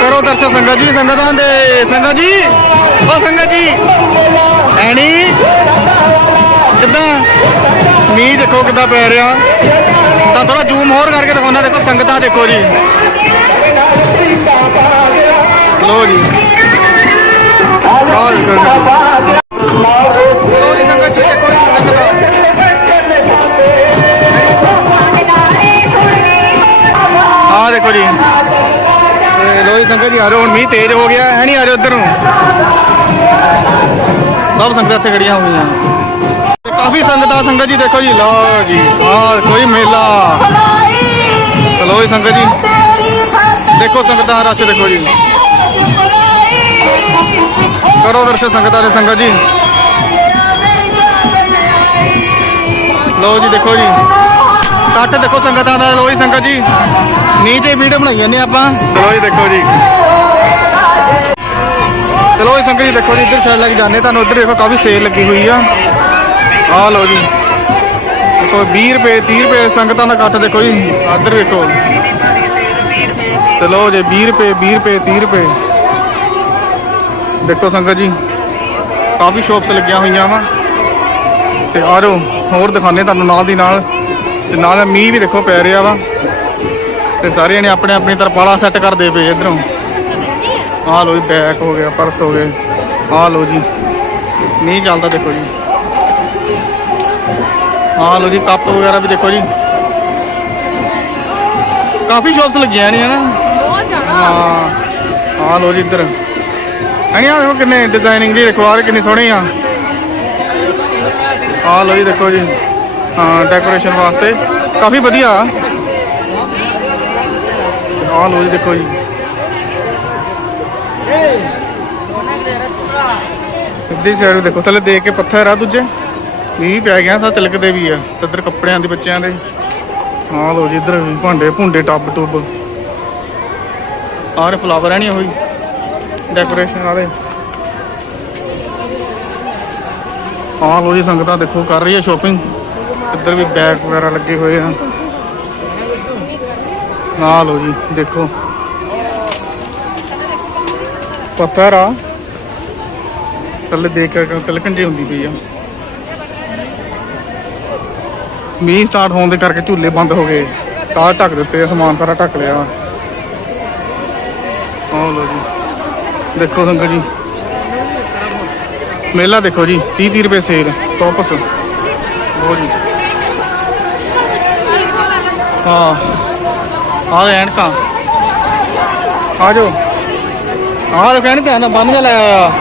ਕਰੋ ਦਰਸ਼ਨ ਸੰਗਤ ਜੀ, ਸੰਗਤਾਂ ਦੇ, ਸੰਗਤ ਜੀ। ਉਹ ਸੰਗਤ ਜੀ, ਐਣੀ ਕਿੱਦਾਂ? ਮੀਂਹ ਦੇਖੋ ਕਿੱਦਾਂ ਪੈ ਰਿਹਾ। ਤਾਂ ਥੋੜਾ ਜ਼ੂਮ ਹੋਰ ਕਰਕੇ ਦਿਖਾਉਣਾ ਦੇਖੋ ਸੰਗਤਾਂ ਦੇਖੋ ਜੀ। ਲੋ ਜੀ। ਆਹ ਦੇਖੋ ਤੇ ਲੋਹੀ ਸੰਗਤ ਜੀ ਆ ਹੁਣ ਮੀਂਹ ਤੇਜ਼ ਹੋ ਗਿਆ ਹੈ ਨਹੀਂ ਆ ਉਧਰ ਨੂੰ ਸਭ ਸੰਗਤਾਂ ਇੱਥੇ ਖੜੀਆਂ ਹੋਈਆਂ। ਤੇ ਕਾਫੀ ਸੰਗਤਾਂ ਸੰਗਤ ਜੀ, ਦੇਖੋ ਜੀ, ਲਓ ਜੀ ਆ ਕੋਈ ਮੇਲਾ। ਤੇ ਲੋਹੀ ਸੰਗਤ ਜੀ, ਦੇਖੋ ਸੰਗਤਾਂ ਦਾ ਰਸ਼, ਦੇਖੋ ਜੀ। ਕਰੋ ਦਰਸ਼ਨ ਸੰਗਤਾਂ ਦੇ, ਸੰਗਤ ਜੀ। ਲਓ ਜੀ, ਦੇਖੋ ਜੀ। ਕੱਟ ਦੇਖੋ ਸੰਗਤਾਂ ਦਾ ਲੋ ਸੰਗਤ ਜੀ। ਨੀਚੇ ਵੀਡੀਓ ਬਣਾਈ ਜਾਂਦੇ ਆਪਾਂ। ਚਲੋ ਜੀ ਦੇਖੋ ਜੀ। ਚਲੋ ਜੀ ਸੰਗਤ ਜੀ ਦੇਖੋ ਜੀ, ਇੱਧਰ ਸਾਈਡ ਲੱਗ ਜਾਂਦੇ, ਤੁਹਾਨੂੰ ਉੱਧਰ ਦੇਖੋ ਕਾਫੀ ਸੇਲ ਲੱਗੀ ਹੋਈ ਆ। ਆਹ ਲਓ ਜੀ। ਦੇਖੋ 20 ਰੁਪਏ 30 ਰੁਪਏ ਸੰਗਤਾਂ ਦਾ ਕੱਟ ਦੇਖੋ ਜੀ। ਇੱਧਰ ਵੇਖੋ। ਚਲੋ ਜੀ 20 ਰੁਪਏ 20 ਰੁਪਏ 30 ਰੁਪਏ। ਦੇਖੋ ਸੰਗਤ ਜੀ, ਕਾਫੀ ਸ਼ਾਪਸ ਲੱਗੀਆਂ ਹੋਈਆਂ ਵਾ। ਤੇ ਆ ਜਾਓ ਹੋਰ ਦਿਖਾਣੇ ਤੁਹਾਨੂੰ ਨਾਲ ਦੀ ਨਾਲ। ਤੇ ਨਾਲ ਮੀਂਹ ਵੀ ਦੇਖੋ ਪੈ ਰਿਹਾ ਵਾ। ਤੇ ਸਾਰੇ ਜਣੇ ਆਪਣੇ ਆਪਣੀ ਤਰਪਾਲਾਂ ਸੈੱਟ ਕਰਦੇ ਪਏ ਇਧਰੋਂ। ਆਹ ਲੋ ਜੀ ਬੈਗ ਹੋ ਗਿਆ ਪਰਸ ਹੋ ਗਏ। ਆਹ ਲੋ ਜੀ ਮੀਂਹ ਚੱਲਦਾ ਦੇਖੋ ਜੀ। ਆਹ ਲੋ ਜੀ ਕੱਪ ਵਗੈਰਾ ਵੀ ਦੇਖੋ ਜੀ। ਕਾਫੀ ਸ਼ਾਪਸ ਲੱਗੀਆਂ ਨੇ ਹਨਾ? ਬਹੁਤ ਜ਼ਿਆਦਾ। ਹਾਂ ਆਹ ਲੋ ਜੀ ਇੱਧਰ। ਐਨੀ ਆ ਦੇਖੋ ਕਿੰਨੇ ਡਿਜ਼ਾਈਨਿੰਗ ਦੀ ਆਹ ਕਿੰਨੀ ਸੋਹਣੀ ਆ। ਆਹ ਲੋ ਜੀ ਦੇਖੋ ਜੀ। ਹਾਂ ਡੈਕੋਰੇਸ਼ਨ ਵਾਸਤੇ। ਕਾਫੀ ਵਧੀਆ। ਆਹ ਲੋ ਜੀ, ਦੇਖੋ ਜੀ। ਇੱਧਰ ਸਾਈਡ ਦੇਖੋ, ਥੱਲੇ ਦੇਖ ਕੇ ਪੱਥਰ ਆ ਦੂਜੇ। ਮੀਂਹ ਪੈ ਗਿਆ, ਤਾਂ ਤਿਲਕਦੇ ਵੀ ਆ ਤੇ ਇੱਧਰ ਕੱਪੜਿਆਂ ਦੇ ਬੱਚਿਆਂ ਦੇ। ਹਾਂ ਲੋ ਜੀ, ਇੱਧਰ ਵੀ ਭਾਂਡੇ, ਭੁੰਡੇ, ਟੱਬ ਟੁੱਬ। ਆਹ ਫਲਾਵਰ ਹੈ ਨਹੀਂ ਹੋਈ ਡੈਕੋਰੇਸ਼ਨ ਵਾਲੇ। ਆਹ ਲੋ ਜੀ, ਸੰਗਤਾਂ ਦੇਖੋ, ਕਰ ਰਹੀ ਹੈ ਸ਼ਾਪਿੰਗ ਇੱਧਰ ਵੀ ਬੈਗ ਵਗੈਰਾ ਲੱਗੇ ਹੋਏ ਆ। ਆਹ ਲੋ ਜੀ ਦੇਖੋ। ਪੱਥਰ ਆ ਥੱਲੇ ਦੇਖ ਕੇ ਤਿਲਕਣ ਹੁੰਦੀ ਪਈ ਆ। ਮੀਂਹ ਸਟਾਰਟ ਹੋਣ ਦੇ ਕਰਕੇ ਝੂਲੇ ਬੰਦ ਹੋ ਗਏ। ਤਾਂ ਢੱਕ ਦਿੱਤੇ ਆ, ਸਮਾਨ ਸਾਰਾ ਢੱਕ ਲਿਆ। ਵਾ ਆਹ ਲੋ ਜੀ। ਦੇਖੋ ਸੰਗਤ ਜੀ। ਮੇਲਾ ਦੇਖੋ ਜੀ 30 30 ਰੁਪਏ ਸੇਲ ਟੌਪਸ। ਬਹੁਤ ਜੀ। ਹਾਂ। ਆ ਐਨਕਾਂ। ਆ ਜਾਓ। ਆਹ ਦੇਖੋ ਐਨਕਾਂ ਨਾ ਬੰਨ ਕੇ ਲਾਇਆ ਹੋਇਆ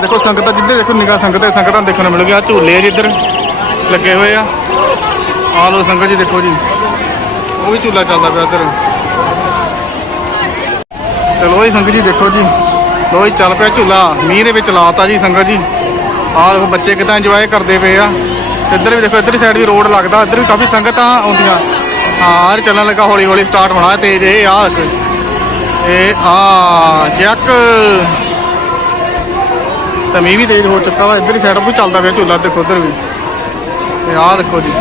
ਦੇਖੋ ਸੰਗਤਾਂ ਜਿੱਦੇ ਦੇਖੋ ਨਿਗਾਹ ਸੰਗਤਾਂ ਸੰਗਤਾਂ ਦੇਖਣ ਨੂੰ ਮਿਲ ਗਿਆ ਝੂਲੇ ਆ ਜੀ ਇੱਧਰ, ਲੱਗੇ ਹੋਏ ਆ। ਆ ਲੋ ਸੰਗਤ ਜੀ, ਦੇਖੋ ਜੀ। ਉਹ ਵੀ ਝੂਲਾ ਚੱਲਦਾ ਪਿਆ ਇੱਧਰ। ਚਲੋ ਜੀ ਸੰਗਤ ਜੀ, ਦੇਖੋ ਜੀ। ਲੋ ਜੀ, ਚੱਲ ਪਿਆ ਝੂਲਾ। ਮੀਂਹ ਦੇ ਵਿੱਚ ਲਾਤਾ ਜੀ ਸੰਗਤ ਜੀ। ਆਹ ਦੇਖੋ ਬੱਚੇ ਕਿਦਾਂ ਇੰਜੋਏ ਕਰਦੇ ਪਏ ਆ। ਇੱਧਰ ਵੀ ਦੇਖੋ, ਇੱਧਰ ਸਾਈਡ ਵੀ ਰੋਡ ਲੱਗਦਾ। ਇੱਧਰ ਵੀ ਕਾਫੀ ਸੰਗਤਾਂ ਆਉਂਦੀਆਂ। ਹਾਂ ਆਹ ਚੱਲਣ ਲੱਗਾ ਹੌਲੀ ਹੌਲੀ ਸਟਾਰਟ ਹੋਣਾ, ਤੇਜ਼ ਇਹ ਆ। ਇਹ ਆ ਚੱਕ ਤਾਂ ਮੀਂਹ ਵੀ ਤੇਜ਼ ਹੋ ਚੁੱਕਾ ਵਾ ਇੱਧਰ ਹੀ ਸਾਈਡ ਵੀ ਚੱਲਦਾ ਪਿਆ ਝੂਲਾ, ਦੇਖੋ ਇੱਧਰ ਵੀ। ਤੇ ਆਹ ਦੇਖੋ ਜੀ।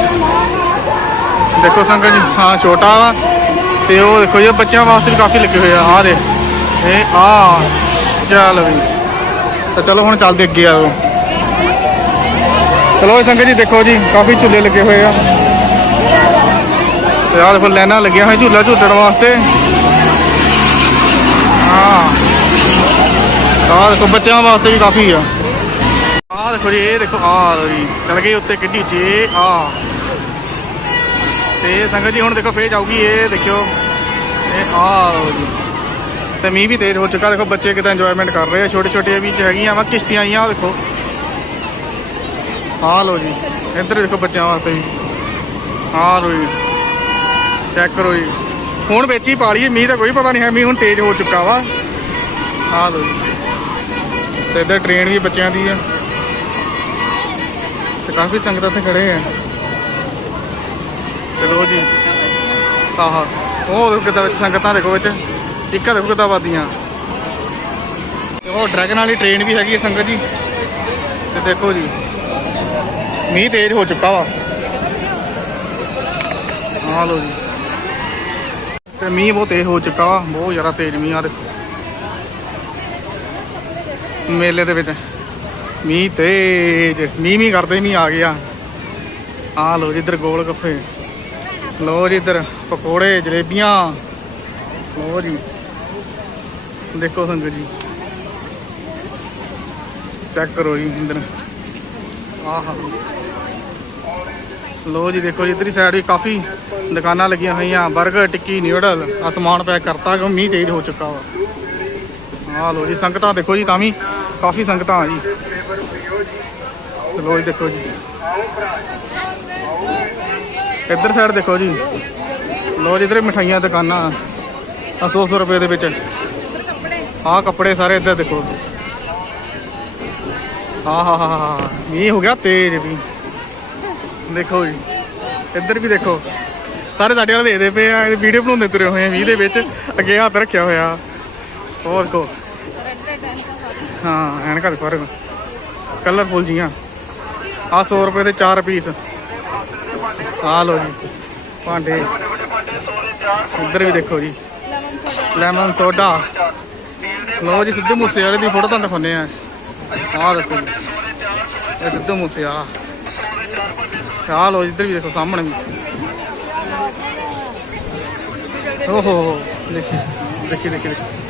ਦੇਖੋ ਸੰਗਤ ਜੀ, ਹਾਂ, ਛੋਟਾ ਵਾ। ਤੇ ਉਹ ਦੇਖੋ ਜੀ, ਬੱਚਿਆਂ ਵਾਸਤੇ ਵੀ ਕਾਫੀ ਲੱਗੇ ਹੋਏ ਆ, ਆਹ ਦੇ ਇਹ ਆ ਚੱਲ ਵੀ। ਤਾਂ ਚਲੋ, ਹੁਣ ਚੱਲਦੇ ਅੱਗੇ ਆਓ ਚਲੋ ਸੰਗਤ ਜੀ, ਦੇਖੋ ਜੀ, ਕਾਫੀ ਝੂਲੇ ਲੱਗੇ ਹੋਏ ਆ। ਤੇ ਆਹ ਦੇਖੋ ਲਾਈਨਾਂ ਲੱਗੀਆਂ ਹੋਈਆਂ ਝੂਲਾ ਝੂਲਣ ਵਾਸਤੇ। ਹਾਂ। ਆਹ ਦੇਖੋ ਬੱਚਿਆਂ ਵਾਸਤੇ ਵੀ ਕਾਫੀ ਆ। ਆਹ ਦੇਖੋ ਜੀ, ਇਹ ਦੇਖੋ, ਆਹ ਲਓ ਜੀ, ਚਲ ਗਈ ਉੱਤੇ ਕਿੱਡੀ ਉੱਚੀ ਆ ਤੇ ਸੰਗਤ ਜੀ ਹੁਣ ਦੇਖੋ ਫੇਰ ਜਾਊਗੀ, ਇਹ ਦੇਖਿਓ, ਇਹ ਆ ਲਓ ਜੀ। ਤੇ ਮੀਂਹ ਵੀ ਤੇਜ਼ ਹੋ ਚੁੱਕਾ, ਦੇਖੋ ਬੱਚੇ ਕਿਦਾਂ ਇੰਜੋਇਮੈਂਟ ਕਰ ਰਹੇ ਆ ਛੋਟੇ ਛੋਟੇ ਵੀ ਚ ਹੈਗੀਆਂ ਵਾ, ਕਿਸ਼ਤੀਆਂ ਆਈਆਂ, ਆਹ ਦੇਖੋ। ਆਹ ਲਓ ਜੀ, ਇੱਧਰ ਦੇਖੋ ਬੱਚਿਆਂ ਵਾਸਤੇ ਵੀ। ਆਹ ਲਓ ਜੀ। ਚੈੱਕ ਕਰੋ ਜੀ। ਹੁਣ ਵਿੱਚ ਹੀ ਪਾ ਲਈਏ, ਮੀਂਹ ਦਾ ਕੋਈ ਪਤਾ ਨਹੀਂ ਹੈ, ਮੀਂਹ ਹੁਣ ਤੇਜ਼ ਹੋ ਚੁੱਕਾ ਵਾ। ਆਹ ਲਓ ਜੀ। ਤੇ ਇੱਧਰ ਟ੍ਰੇਨ ਵੀ ਬੱਚਿਆਂ ਦੀ ਆ। ਤੇ ਕਾਫੀ ਸੰਗਤ ਇੱਥੇ ਖੜੇ ਆ। ਚਲੋ ਜੀ, ਆਹ, ਉਹ ਦੇਖੋ ਕਿੱਦਾਂ ਵਿੱਚ ਸੰਗਤਾਂ ਦੇਖੋ ਵਿੱਚ, ਚੀਕਾਂ ਦੇਖੋ ਕਿੱਦਾਂ ਵੱਜਦੀਆਂ ਤੇ ਉਹ ਡਰੈਗਨ ਵਾਲੀ ਟ੍ਰੇਨ ਵੀ ਹੈਗੀ ਹੈ ਸੰਗਤ ਜੀ। ਤੇ ਦੇਖੋ ਜੀ, ਮੀਂਹ ਤੇਜ਼ ਹੋ ਚੁੱਕਾ ਵਾ। ਆਹ ਲੋ ਜੀ। ਤੇ ਮੀਂਹ ਬਹੁਤ ਤੇਜ਼ ਹੋ ਚੁੱਕਾ ਵਾ, ਬਹੁਤ ਜ਼ਿਆਦਾ ਤੇਜ਼ ਮੀਂਹ ਆ ਦੇਖੋ। ਮੇਲੇ ਦੇ ਵਿੱਚ ਮੀਂਹ ਤੇਜ਼, ਮੀਂਹ ਮੀਂਹ ਕਰਦੇ, ਮੀਂਹ ਆ ਗਿਆ। ਆ ਲੋ ਜੀ ਇੱਧਰ ਗੋਲ ਗੱਫੇ। ਲੋ ਜੀ ਇੱਧਰ ਪਕੌੜੇ, ਜਲੇਬੀਆਂ। ਲੋ ਜੀ। ਦੇਖੋ ਸੰਗਤ ਜੀ। ਚੈੱਕ ਕਰੋ ਜੀ ਇੱਧਰ ਆਹਾ ਲੋ ਜੀ, ਦੇਖੋ ਜੀ ਇੱਧਰ ਸਾਈਡ ਵੀ ਕਾਫੀ ਦੁਕਾਨਾਂ ਲੱਗੀਆਂ ਹੋਈਆਂ 버ਗਰ ਟਿੱਕੀ, ਨਿਊਡਲ ਆ ਸਮਾਨ ਪੈਕ ਕਰਤਾ ਕਿ ਮੀਂਹ ਤੇਜ਼ ਹੋ ਚੁੱਕਾ ਵਾ। ਆਹ ਲੋ ਜੀ, ਸੰਗਤਾਂ ਦੇਖੋ ਜੀ, ਤਾਂ ਵੀ ਕਾਫੀ ਸੰਗਤਾਂ ਆ ਜੀ। ਲੋ ਜੀ, ਦੇਖੋ ਜੀ। ਇੱਧਰ ਸਾਈਡ ਦੇਖੋ ਜੀ। ਲੋ ਜੀ, ਇੱਧਰ ਮਠਾਈਆਂ ਦੁਕਾਨਾਂ। ਆ 100 100 ਰੁਪਏ ਦੇ ਵਿੱਚ। ਆਹ ਕੱਪੜੇ ਸਾਰੇ ਇੱਧਰ ਦੇਖੋ। ਆਹ ਹਾ ਹਾ ਹਾ ਮੀਂਹ ਹੋ ਗਿਆ, ਤੇਜ਼ ਵੀ ਦੇਖੋ ਜੀ। ਇੱਧਰ ਵੀ ਦੇਖੋ। ਸਾਰੇ ਸਾਡੇ ਵਾਲੇ ਦੇਖਦੇ ਪਏ ਆ ਵੀਡੀਓ ਬਣਾਉਂਦੇ ਤੁਰੇ ਹੋਏ ਆ, ਮੀਂਹ ਦੇ ਵਿੱਚ ਅੱਗੇ ਹੱਥ ਰੱਖਿਆ ਹੋਇਆ। ਉਹ ਦੇਖੋ। ਹਾਂ ਐਨਕਾਂ ਦੇ ਫ਼ਰਕ। ਕਲਰਫੁਲ ਜੀਆਂ। ਆ 100 ਰੁਪਏ ਦੇ 4 ਪੀਸ ਆ ਲੋ ਜੀ, ਭਾਂਡੇ। ਇੱਧਰ ਵੀ ਦੇਖੋ ਜੀ। ਲੈਮਨ ਸੋਡਾ ਲੋ ਜੀ, ਸਿੱਧੂ ਮੂਸੇ ਵਾਲੇ ਦੀ ਫੋਟੋ ਤੁਹਾਨੂੰ ਦਿਖਾਉਂਦੇ ਆ। ਆਹ ਦੇਖੋ ਜੀ। ਇਹ ਸਿੱਧੂ ਮੂਸੇ ਆ ਆਹ ਲੋ ਇੱਧਰ ਵੀ ਦੇਖੋ, ਸਾਹਮਣੇ ਵੀ। ਓਹੋ, ਦੇਖੀ ਦੇਖੀ ਦੇਖੀ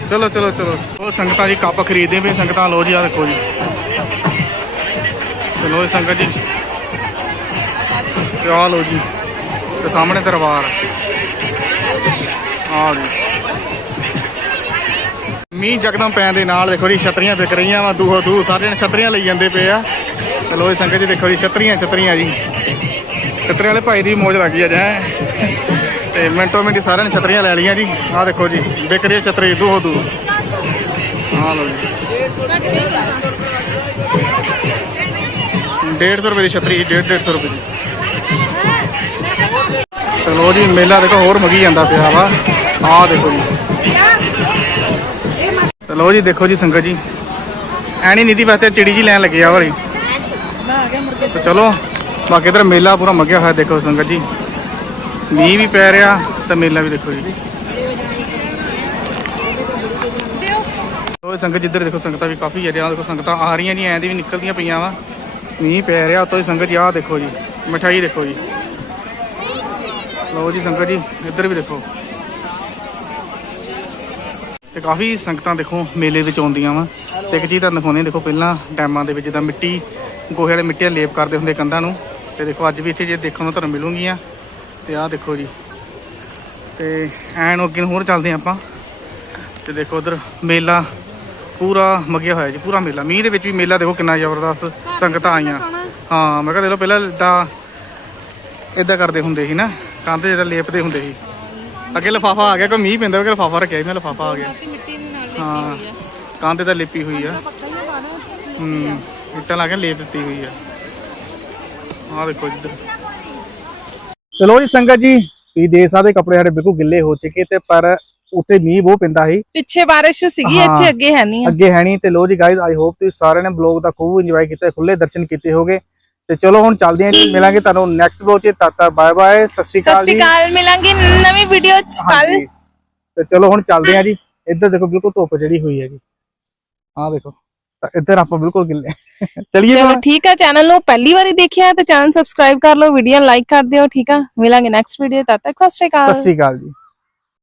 ਚਲੋ ਚਲੋ ਚਲੋ। ਉਹ ਸੰਗਤਾਂ ਜੀ ਕੱਪ ਖਰੀਦਦੇ ਵੀ ਸੰਗਤਾਂ ਲੋ ਜੀ ਆ ਦੇਖੋ ਜੀ। ਚਲੋ ਜੀ, ਸੰਗਤ ਜੀ। ਤੇ ਲੋ ਜੀ, ਤੇ ਸਾਹਮਣੇ ਦਰਬਾਰ। ਆ ਜੀ। ਮੀਂਹ ਜਕਦਮ ਪੈਣ ਦੇ ਨਾਲ ਦੇਖੋ ਜੀ, ਛਤਰੀਆਂ ਵਿਕ ਰਹੀਆਂ ਵਾ ਦੂਹੋ ਦੂ ਸਾਰੇ ਨੇ ਛਤਰੀਆਂ ਲਈ ਜਾਂਦੇ ਪਏ ਆ। ਚਲੋ ਜੀ, ਸੰਗਤ ਜੀ, ਦੇਖੋ ਜੀ, ਛਤਰੀਆਂ ਛਤਰੀਆਂ ਜੀ। ਛਤਰੀਆਂ ਵਾਲੇ ਭਾਈ ਦੀ ਮੌਜ ਲੱਗੀ ਆ ਹੈ। ਤੇ ਮਿੰਟੋ ਮਿੰਟੀ ਸਾਰਿਆਂ ਨੇ ਛਤਰੀਆਂ ਲੈ ਲਈਆਂ ਜੀ। ਆਹ ਦੇਖੋ ਜੀ ਵਿਕ ਰਹੀ ਹੈ ਛਤਰੀ ਦੂਹੋ ਦੂ। ਆਹ ਲੋ ਜੀ। 150 ਰੁਪਏ ਦੀ ਛਤਰੀ 150 150 ਰੁਪਏ ਦੀ। ਚਲੋ ਜੀ, ਮੇਲਾ ਦੇਖੋ, ਹੋਰ ਮਗੀ ਜਾਂਦਾ ਪਿਆ ਵਾ। ਆਹ ਦੇਖੋ ਜੀ। ਚਲੋ ਜੀ, ਦੇਖੋ ਜੀ ਸੰਗਤ ਜੀ। ਐਣੀ ਨੀਤੀ ਵਾਸਤੇ ਚਿੜੀ ਜੀ ਲੈਣ ਲੱਗੇ ਆ ਵਾਲੀ। ਚਲੋ ਬਾਕੀ ਇਧਰ ਮੇਲਾ ਪੂਰਾ ਮੱਗਿਆ ਹੋਇਆ, ਦੇਖੋ ਸੰਗਤ ਜੀ। ਮੀਂਹ ਵੀ ਪੈ ਰਿਹਾ ਤਾਂ ਮੇਲਾ ਵੀ ਦੇਖੋ ਜੀ। ਉਹ ਸੰਗਤ ਜਿੱਧਰ ਦੇਖੋ, ਸੰਗਤਾਂ ਵੀ ਕਾਫੀ ਜ਼ਿਆਦਾ ਦੇਖੋ, ਸੰਗਤਾਂ ਆ ਰਹੀਆਂ ਜੀ ਐਂ ਦੀ ਵੀ ਨਿਕਲਦੀਆਂ ਪਈਆਂ ਵਾ। ਮੀਂਹ ਪੈ ਰਿਹਾ ਉਤੋਂ ਸੰਗਤ ਜੀ, ਆਹ ਦੇਖੋ ਜੀ ਮਠਾਈ ਦੇਖੋ ਜੀ। ਲਓ ਜੀ ਸੰਗਤ ਜੀ, ਇੱਧਰ ਵੀ ਦੇਖੋ। ਤੇ ਕਾਫੀ ਸੰਗਤਾਂ ਦੇਖੋ, ਮੇਲੇ ਵਿੱਚ ਆਉਂਦੀਆਂ ਵਾ। ਤੇ ਇੱਕ ਚੀਜ਼ ਤੁਹਾਨੂੰ ਦਿਖਾਉਂਦੇ ਦੇਖੋ ਪਹਿਲਾਂ ਡੈਮਾਂ ਦੇ ਵਿੱਚ ਤਾਂ ਮਿੱਟੀ, ਗੋਹੇ ਵਾਲੇ ਮਿੱਟੀਆਂ ਲੇਪ ਕਰਦੇ ਹੁੰਦੇ ਕੰਧਾਂ ਨੂੰ। ਤੇ ਦੇਖੋ ਅੱਜ ਵੀ ਇੱਥੇ ਜੇ ਦੇਖਣ ਨੂੰ ਤੁਹਾਨੂੰ ਮਿਲੂਗੀਆਂ। ਤੇ ਆਹ ਦੇਖੋ ਜੀ। ਤੇ ਐਨ ਅੱਗੇ ਨੂੰ ਹੋਰ ਚੱਲਦੇ ਹਾਂ ਆਪਾਂ। ਤੇ ਦੇਖੋ ਉਧਰ ਮੇਲਾ ਪੂਰਾ ਮਗਿਆ ਹੋਇਆ ਜੀ, ਪੂਰਾ ਮੇਲਾ। ਮੀਂਹ ਦੇ ਵਿੱਚ ਵੀ ਮੇਲਾ ਦੇਖੋ ਕਿੰਨਾ ਜ਼ਬਰਦਸਤ ਸੰਗਤਾਂ ਆਈਆਂ। ਹਾਂ, ਮੈਂ ਕਿਹਾ ਦੇਖ ਲਓ ਪਹਿਲਾਂ ਇਦਾਂ ਇਦਾਂ ਕਰਦੇ ਹੁੰਦੇ ਸੀ ਨਾ। ਕੰਧ ਜਿਹੜਾ ਲੇਪਦੇ ਹੁੰਦੇ ਸੀ। ਅੱਗੇ ਲਫਾਫਾ ਆ ਗਿਆ, ਕੋਈ ਮੀਂਹ ਪੈਂਦਾ ਕਿ ਲਫਾਫਾ ਰੱਖਿਆ ਸੀ, ਮੈਂ ਲਫਾਫਾ ਆ ਗਿਆ। ਹਾਂ, ਕੰਧ ਤਾਂ ਲਿਪੀ ਹੋਈ ਆ। ਹੂੰ, ਇੱਟਾਂ ਲਾ ਕੇ ਲੇਪ ਦਿੱਤੀ ਹੋਈ ਆ। ਆਹ ਦੇਖੋ ਇੱਧਰ। ਚਲੋ ਜੀ ਸੰਗਤ ਜੀ ਤੁਸੀਂ ਦੇ ਸਕਦੇ ਕੱਪੜੇ ਸਾਡੇ ਬਿਲਕੁਲ ਗਿੱਲੇ ਹੋ ਚੁੱਕੇ ਤੇ ਪਰ ਉੱਥੇ ਮੀਂਹ ਬਹੁਤ ਪੈਂਦਾ ਸੀ। ਪਿੱਛੇ ਬਾਰਿਸ਼ ਸੀਗੀ ਹਾਂ। ਇੱਥੇ ਅੱਗੇ ਹੈ ਨਹੀਂ ਆ। ਅੱਗੇ ਹੈ ਨਹੀਂ ਤੇ ਲੋ ਜੀ ਗਾਇਜ਼ ਆਈ ਹੋਪ ਤੁਸੀਂ ਸਾਰਿਆਂ ਨੇ ਬਲੌਗ ਦਾ ਖੂਬ ਇੰਜੋਏ ਕੀਤਾ ਖੁੱਲੇ ਦਰਸ਼ਨ ਕੀਤੇ ਹੋਗੇ। ਤੇ ਚਲੋ ਹੁਣ ਚੱਲਦੇ ਹਾਂ ਜੀ ਮਿਲਾਂਗੇ ਤੁਹਾਨੂੰ ਨੈਕਸਟ ਬਲੌਗ 'ਚ। ਤਦ ਤੱਕ ਬਾਏ ਬਾਏ ਸਤਿ ਸ਼੍ਰੀ ਸਤਿ ਅਕਾਲ ਸ਼੍ਰੀ ਜੀ। ਅਕਾਲ ਮਿਲਾਂਗੇ ਨਵੀਂ ਵੀਡੀਓ ਚ ਕੱਲ। ਤੇ ਚਲੋ ਹੁਣ ਚੱਲਦੇ ਹਾਂ ਜੀ ਇੱਧਰ ਦੇਖੋ ਬਿਲਕੁਲ ਧੁੱਪ ਜਿਹੜੀ ਹੋਈ ਹੈਗੀ। ਆਹ ਦੇਖੋ। ਤਾਂ ਇੱਧਰ ਆਪਾਂ ਬਿਲਕੁਲ ਗਿੱਲੇ ਚਲਿਏ ਚਲੋ ਠੀਕ ਆ ਚੈਨਲ ਨੂੰ ਪਹਿਲੀ ਵਾਰੀ ਦੇਖਿਆ ਤੇ ਚੈਨਲ ਸਬਸਕ੍ਰਾਈਬ ਕਰ ਲਓ ਵੀਡੀਓ ਲਾਈਕ ਕਰ ਦਿਓ ਠੀਕ ਆ? ਮਿਲਾਂਗੇ ਨੈਕਸਟ ਵੀਡੀਓ ਤਦ ਤੱਕ ਸਤਿ ਸ਼੍ਰੀ ਅਕਾਲ। ਸਤਿ ਸ਼੍ਰੀ ਅਕਾਲ ਜੀ।